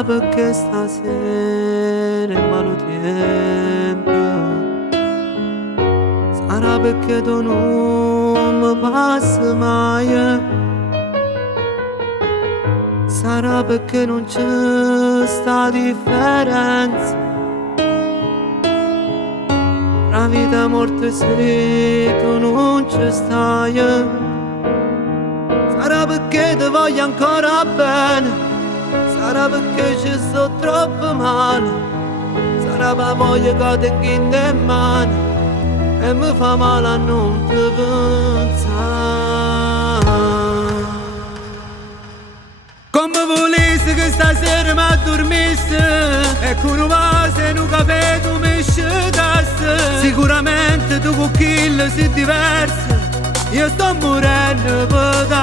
Sarà perché stasera è malo tempo, sarà perché tu non mi passi mai, sarà perché non c'è sta differenza tra vita e morte se tu non ci stai. Sarà perché ti voglio ancora bene, sarà perché ci sto troppo male, sarà per voglia che ti chiedo in mano e mi fa male a non ti pensare. Come volessi che stasera mi addormisse e con un vaso e un caffè tu mi scedassi. Sicuramente tu con kill sei diversa, io sto morendo per te.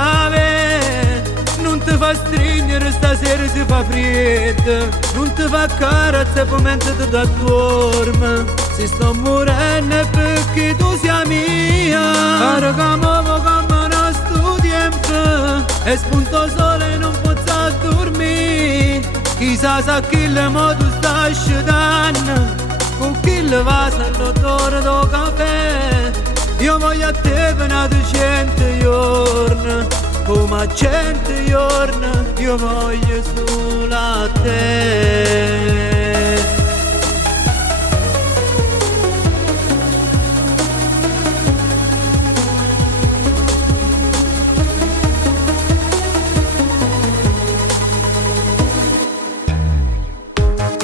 Non ti fa stringere stasera si fa freddo, non ti fa carezza per mentre ti dormi. Se sto morendo è perché tu sei mia. Pare che muovo come non sto tempo e spunto sole e non posso dormire. Chissà sa chi le modo sta scedendo, con chi le va l'odore del caffè. Io voglio a te per 100 giorni, come a 100 giorni io voglio solo a te.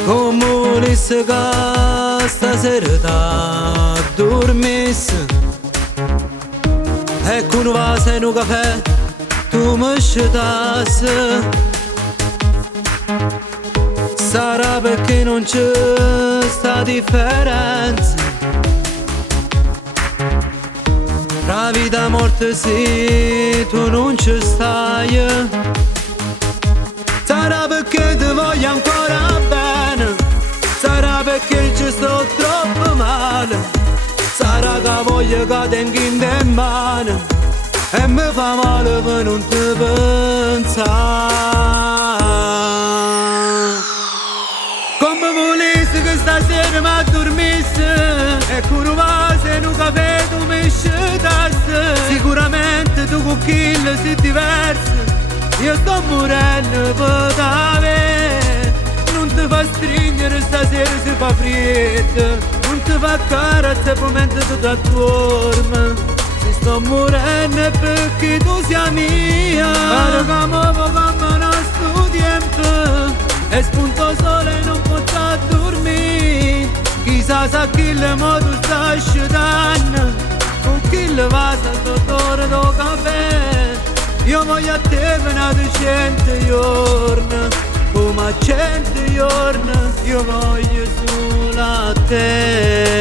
Come volessi che stasera t'addormissi e con un vaso e un caffè tu mi scedassi. Sarà perché non c'è sta differenza tra vita e morte se tu non ci stai. Sarà perché ti voglio ancora bene, sarà perché ci sto troppo male, sarà che voglio che tengo in mano e mi fa male per non ti pensare. Come volessi che stasera mi addormissi e con un vaso e un caffè tu mi scedassi. Sicuramente tu con kill sei diversa, io sto morendo per te. Non ti fa stringere stasera si fa freddo, non ti fa carezza per mentre tu dormi. Se sto morendo è perché tu sei mia. Pare che muovo come non sto tempo e spunto sole e non posso dormire. Chissà sa chi le modo sta scedendo, con chi le va l'odore del caffè. Io voglio a te per 100 giorni, come a 100 giorni io voglio solo a te.